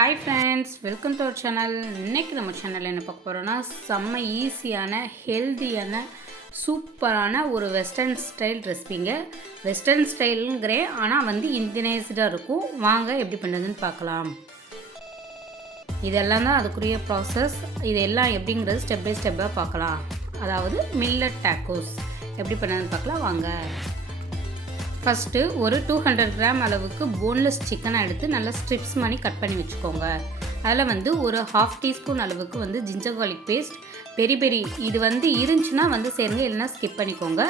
Hi friends, welcome to our channel. இன்றைக்கி நம்ம சேனலில் என்ன பார்க்க போகிறோன்னா, செம்ம ஈஸியான ஹெல்தியான சூப்பரான ஒரு வெஸ்டர்ன் ஸ்டைல் ரெசிபிங்க. வெஸ்டர்ன் ஸ்டைலுங்கிறேன், ஆனால் இந்தியனைஸ்டாக இருக்கும். வாங்க எப்படி பண்ணுறதுன்னு பார்க்கலாம். இதெல்லாம் தான் அதுக்குரிய ப்ராசஸ். இதெல்லாம் எப்படிங்கிறது ஸ்டெப் பை ஸ்டெப்பாக பார்க்கலாம். அதாவது மில்லட் டாக்கோஸ் எப்படி பண்ணுறதுன்னு பார்க்கலாம் வாங்க. ஃபஸ்ட்டு ஒரு 200 கிராம் அளவுக்கு போன்லெஸ் சிக்கனை எடுத்து நல்லா ஸ்ட்ரிப்ஸ் பண்ணி கட் பண்ணி வச்சுக்கோங்க. அதில் ஒரு ½ டீஸ்பூன் அளவுக்கு ஜிஞ்சர் கார்லிக் பேஸ்ட் பெரி இது இருந்துச்சுன்னா சேருங்க, இல்லைன்னா ஸ்கிப் பண்ணிக்கோங்க.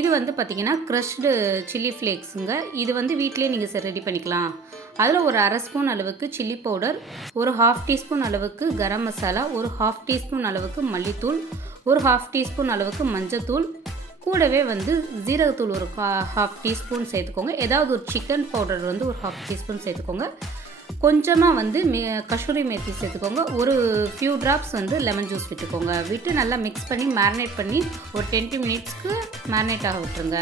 இது பார்த்திங்கன்னா க்ரஷ்டு சில்லி ஃப்ளேக்ஸுங்க. இது வீட்டிலே நீங்கள் ரெடி பண்ணிக்கலாம். அதில் ஒரு ½ ஸ்பூன் அளவுக்கு சில்லி பவுடர், ஒரு ½ டீஸ்பூன் அளவுக்கு கரம் மசாலா, ஒரு ½ டீஸ்பூன் அளவுக்கு மல்லித்தூள், ஒரு ½ டீஸ்பூன் அளவுக்கு மஞ்சத்தூள், கூடவே ஜீரகத்தூள் ஒரு ½ டீஸ்பூன் சேர்த்துக்கோங்க. ஏதாவது ஒரு சிக்கன் பவுடர் ஒரு ½ டீஸ்பூன் சேர்த்துக்கோங்க. கொஞ்சமாக கஷூரி மேத்தி சேர்த்துக்கோங்க. ஒரு ஃபியூ ட்ராப்ஸ் லெமன் ஜூஸ் விட்டுக்கோங்க. விட்டு நல்லா மிக்ஸ் பண்ணி மேரினேட் பண்ணி ஒரு 20 மினிட்ஸ்க்கு மேரினேட் ஆக விட்டுருங்க.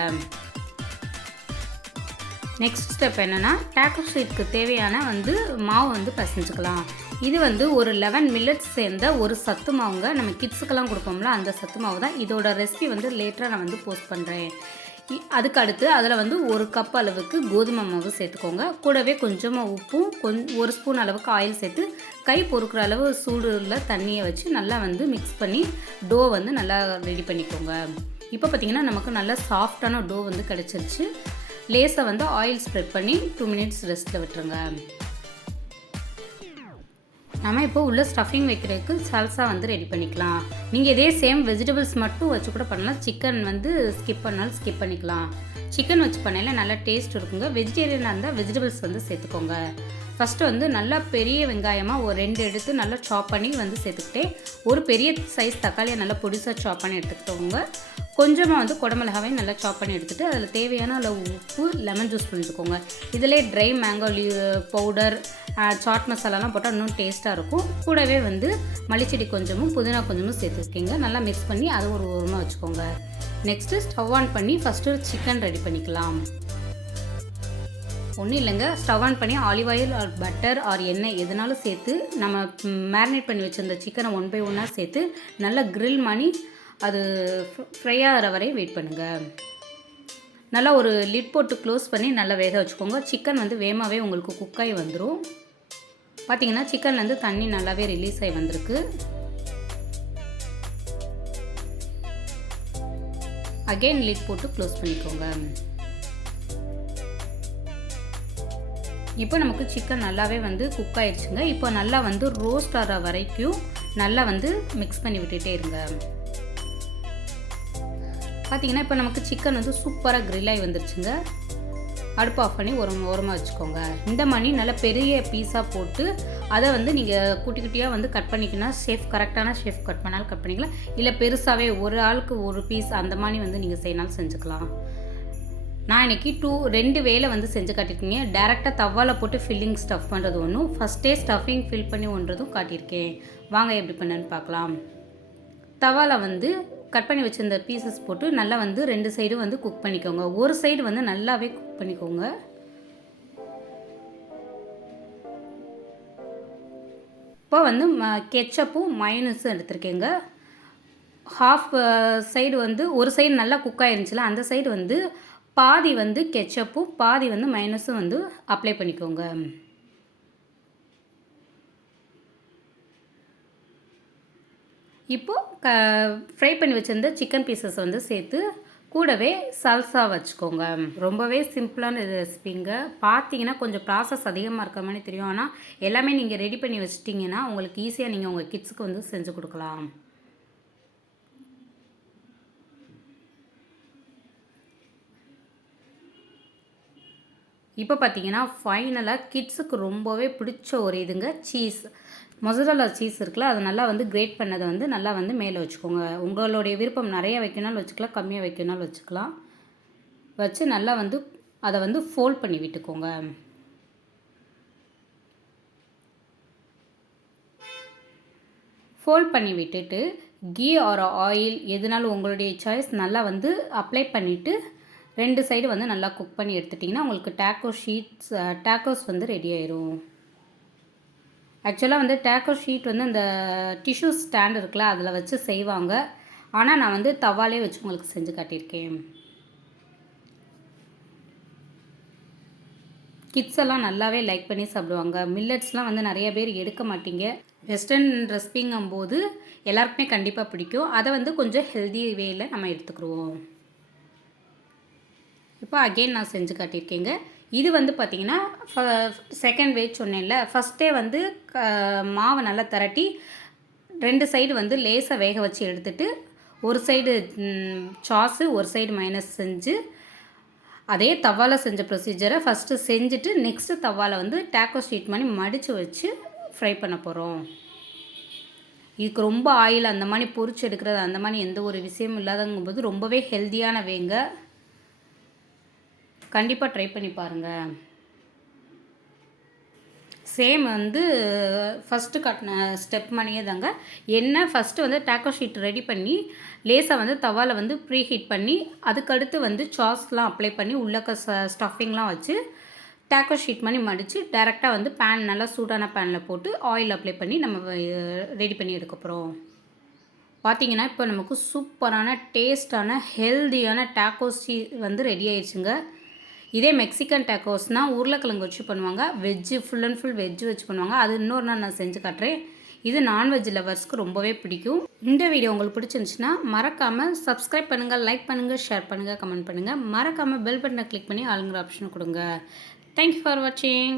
நெக்ஸ்ட் ஸ்டெப் என்னென்னா, டாக்கோ ஷீட்டுக்கு தேவையான மாவு பசைஞ்சுக்கலாம். இது ஒரு 11 மில்லட்ஸ் சேர்ந்த ஒரு சத்து மாவுங்க. நம்ம கிட்ஸுக்கெல்லாம் கொடுப்போம்ல, அந்த சத்து மாவு தான். இதோட ரெசிபி லேட்டராக நான் போஸ்ட் பண்ணுறேன். அதுக்கு அடுத்து அதில் ஒரு கப் அளவுக்கு கோதுமை மாவு சேர்த்துக்கோங்க. கூடவே கொஞ்சமாக உப்பும் ஒரு ஸ்பூன் அளவுக்கு ஆயில் சேர்த்து கை பொறுக்கிற அளவு சூடுல தண்ணியை வச்சு நல்லா மிக்ஸ் பண்ணி டோ நல்லா ரெடி பண்ணிக்கோங்க. இப்போ பார்த்திங்கன்னா நமக்கு நல்லா சாஃப்டான டோ கிடச்சிருச்சு. லேஸை ஆயில் ஸ்ப்ரெட் பண்ணி 2 மினிட்ஸ் ரெஸ்ட்டில் விட்டுருங்க. நம்ம இப்போ உள்ள ஸ்டஃபிங் வைக்கிறதுக்கு சால்சா ரெடி பண்ணிக்கலாம். நீங்கள் இதே சேம் வெஜிடபிள்ஸ் மட்டும் வச்சு கூட பண்ணலாம். சிக்கன் ஸ்கிப் பண்ணாலும் ஸ்கிப் பண்ணிக்கலாம். சிக்கன் வச்சு பண்ணையில் நல்லா டேஸ்ட் இருக்குங்க. வெஜிடேரியனாக இருந்தால் வெஜிடபிள்ஸ் சேர்த்துக்கோங்க. ஃபஸ்ட்டு நல்லா பெரிய வெங்காயமாக ஒரு 2 எடுத்து நல்லா சாப் பண்ணி சேர்த்துக்கிட்டே, ஒரு பெரிய சைஸ் தக்காளியை நல்லா பொடிசாக சாப் பண்ணி எடுத்துக்கிட்டோங்க. கொஞ்சமாக குடமிளகாவையும் நல்லா சாப் பண்ணி எடுத்துகிட்டு அதில் தேவையான அளவு உப்பு, லெமன் ஜூஸ் பண்ணிட்டுக்கோங்க. இதிலே ட்ரை மேங்கோ பவுடர், சாட் மசாலாலாம் போட்டால் இன்னும் டேஸ்ட்டாக இருக்கும். கூடவே மல்லிச்செடி கொஞ்சமும் புதினா கொஞ்சமும் சேர்த்துருக்கீங்க. நல்லா மிக்ஸ் பண்ணி அதை ஒரு ஓரமாக வச்சுக்கோங்க. நெக்ஸ்ட்டு ஸ்டவ் ஆன் பண்ணி ஃபஸ்ட்டு சிக்கன் ரெடி பண்ணிக்கலாம். ஒன்றும் இல்லைங்க, ஸ்டவ் ஆன் பண்ணி olive oil or butter or எண்ணெய் எதுனாலும் சேர்த்து நம்ம மேரினேட் பண்ணி வச்சுருந்த சிக்கனை 1 by 1 சேர்த்து நல்லா க்ரில் பண்ணி அது ஃப்ரை ஆகிற வரையும் வெயிட் பண்ணுங்கள். நல்லா ஒரு லிட் போட்டு க்ளோஸ் பண்ணி நல்லா வேக வச்சுக்கோங்க. சிக்கன் வேகமாகவே உங்களுக்கு குக்காகி வந்துடும். பார்த்திங்கன்னா சிக்கன்லேருந்து தண்ணி நல்லாவே ரிலீஸ் ஆகி வந்திருக்கு. அகெயின் லிட் போட்டு க்ளோஸ் பண்ணிக்கோங்க. இப்போ நமக்கு சிக்கன் நல்லாவே குக் ஆயிடுச்சுங்க. இப்போ நல்லா ரோஸ்ட் ஆகிற வரைக்கும் நல்லா மிக்ஸ் பண்ணி விட்டுட்டே இருங்க. பார்த்திங்கன்னா இப்போ நமக்கு சிக்கன் சூப்பராக க்ரில் ஆகி வந்துருச்சுங்க. அடுப்பு ஆஃப் பண்ணி ஓரமாக வச்சுக்கோங்க. இந்த மாதிரி நல்லா பெரிய பீஸாக போட்டு அதை நீங்கள் குட்டி குட்டியாக கட் பண்ணிக்கணும். கரெக்டான ஷேஃப் கட் பண்ணாலும் கட் பண்ணிக்கலாம். இல்லை பெருசாகவே ஒரு ஆளுக்கு ஒரு பீஸ் அந்த மாதிரி நீங்கள் செய்யனாலும் செஞ்சுக்கலாம். நான் இன்றைக்கி 2 வேளை செஞ்சு காட்டியிருக்கீங்க. டேரெக்டாக தவாவில் போட்டு ஃபில்லிங் ஸ்டஃப் பண்ணுறது ஒன்றும், ஃபஸ்ட்டே ஸ்டஃபிங் ஃபில் பண்ணி ஒன்றதும் காட்டியிருக்கேன். வாங்க எப்படி பண்ணுன்னு பார்க்கலாம். தவாவில் கட் பண்ணி வச்சுருந்த பீசஸ் போட்டு நல்லா 2 சைடும் குக் பண்ணிக்கோங்க. ஒரு சைடு நல்லாவே குக் பண்ணிக்கோங்க. இப்போ கெச்சப்பும் மயோனஸும் எடுத்துருக்கேங்க. ஹாஃப் சைடு ஒரு சைடு நல்லா குக் ஆயிருந்துச்சுல, அந்த சைடு பாதி கெச்சப்பும் பாதி மயோனஸும் அப்ளை பண்ணிக்கோங்க. இப்போது ஃப்ரை பண்ணி வச்சுருந்த சிக்கன் பீசஸ் சேர்த்து கூடவே சால்சா வச்சுக்கோங்க. ரொம்பவே சிம்பிளான ரெசிபிங்க. பார்த்தீங்கன்னா கொஞ்சம் ப்ராசஸ் அதிகமாக இருக்கிற மாதிரி தெரியும். ஆனால் எல்லாமே நீங்கள் ரெடி பண்ணி வச்சிட்டிங்கன்னா உங்களுக்கு ஈஸியாக நீங்கள் உங்கள் கிட்ஸுக்கு செஞ்சு கொடுக்கலாம். இப்போ பார்த்தீங்கன்னா ஃபைனலாக கிட்ஸுக்கு ரொம்பவே பிடிச்ச ஒரு இதுங்க, சீஸ் மொசரல்லா சீஸ் இருக்குல்ல, அது நல்லா கிரேட் பண்ணதை நல்லா மேலே வச்சுக்கோங்க. உங்களுடைய விருப்பம் நிறைய வைக்கணும்னாலும் வச்சுக்கலாம், கம்மியாக வைக்கணும்னாலும் வச்சுக்கலாம். வச்சு நல்லா அதை ஃபோல்ட் பண்ணி விட்டுக்கோங்க. ஃபோல்ட் பண்ணி விட்டுட்டு கீ ஆர் ஆயில் எதுனாலும் உங்களுடைய சாய்ஸ் நல்லா அப்ளை பண்ணிவிட்டு 2 சைடு நல்லா குக் பண்ணி எடுத்துட்டிங்கன்னா உங்களுக்கு டாக்கோஸ் ரெடி ஆயிரும். ஆக்சுவலாக வந்து டேக்கோ ஷீட் வந்து அந்த டிஷ்யூ ஸ்டாண்ட் இருக்குல்ல அதில் வச்சு செய்வாங்க. ஆனால் நான் வந்து தவாலே வச்சு உங்களுக்கு செஞ்சு காட்டியிருக்கேன். கிட்ஸ் எல்லாம் நல்லாவே லைக் பண்ணி சாப்பிடுவாங்க. மில்லட்ஸ்லாம் வந்து நிறைய பேர் எடுக்க மாட்டீங்க. வெஸ்டர்ன் ரெசிபிங்கும்போது எல்லாருக்குமே கண்டிப்பாக பிடிக்கும். அதை வந்து கொஞ்சம் ஹெல்தி வேயில் நம்ம எடுத்துக்கிடுவோம். இப்போ அகெயின் நான் செஞ்சு காட்டியிருக்கேங்க. இது வந்து பார்த்திங்கன்னா செகண்ட் வே சொன்னேன்ல, ஃபஸ்ட்டே வந்து மாவை நல்லா திரட்டி 2 சைடு வந்து லேசாக வேக வச்சு எடுத்துட்டு ஒரு சைடு சாஸு ஒரு சைடு மைனஸ் செஞ்சு அதே தவாவில் செஞ்ச ப்ரொசீஜரை ஃபஸ்ட்டு செஞ்சுட்டு நெக்ஸ்ட்டு தவாவில் வந்து டேக்கோ ஷீட் மாதிரி மடித்து வச்சு ஃப்ரை பண்ண போகிறோம். இதுக்கு ரொம்ப ஆயில் அந்த மாதிரி பொரிச்சு எடுக்கிறது அந்த மாதிரி எந்த ஒரு விஷயமும் இல்லாதங்கும்போது ரொம்பவே ஹெல்த்தியான வேங்க. கண்டிப்பாக ட்ரை பண்ணி பாருங்கள். சேம் வந்து ஃபஸ்ட்டு காட்டின ஸ்டெப் மாதிரியே தாங்க. என்ன ஃபஸ்ட்டு வந்து டேக்கோ ஷீட் ரெடி பண்ணி லேசாக வந்து தவாவில் வந்து ப்ரீ ஹீட் பண்ணி அதுக்கடுத்து வந்து சாஸ்லாம் அப்ளை பண்ணி உள்ளக்க ஸ்டஃபிங்லாம் வச்சு டேக்கோ ஷீட் மாதிரி மடித்து டேரெக்டாக வந்து பேன் நல்லா சூடான பேனில் போட்டு ஆயில் அப்ளை பண்ணி நம்ம ரெடி பண்ணி எடுக்க போகிறோம். பார்த்திங்கன்னா இப்போ நமக்கு சூப்பரான டேஸ்டான ஹெல்தியான டேக்கோஸ் வந்து ரெடி ஆயிடுச்சுங்க. இதே மெக்சிகன் டேக்கோஸ்னால் உருளைக்கிழங்கு வச்சு பண்ணுவாங்க. Veg full and full veg வச்சு பண்ணுவாங்க. அது இன்னொரு நாள் நான் செஞ்சு காட்டுறேன். இது நான்வெஜ் லவர்ஸ்க்கு ரொம்பவே பிடிக்கும். இந்த வீடியோ உங்களுக்கு பிடிச்சிருந்துச்சுன்னா மறக்காமல் சப்ஸ்கிரைப் பண்ணுங்கள், லைக் பண்ணுங்கள், ஷேர் பண்ணுங்கள், கமெண்ட் பண்ணுங்கள். மறக்காமல் பெல் பட்டனை கிளிக் பண்ணி ஆளுங்கிற ஆப்ஷனை கொடுங்க. தேங்க்யூ ஃபார் வாட்சிங்.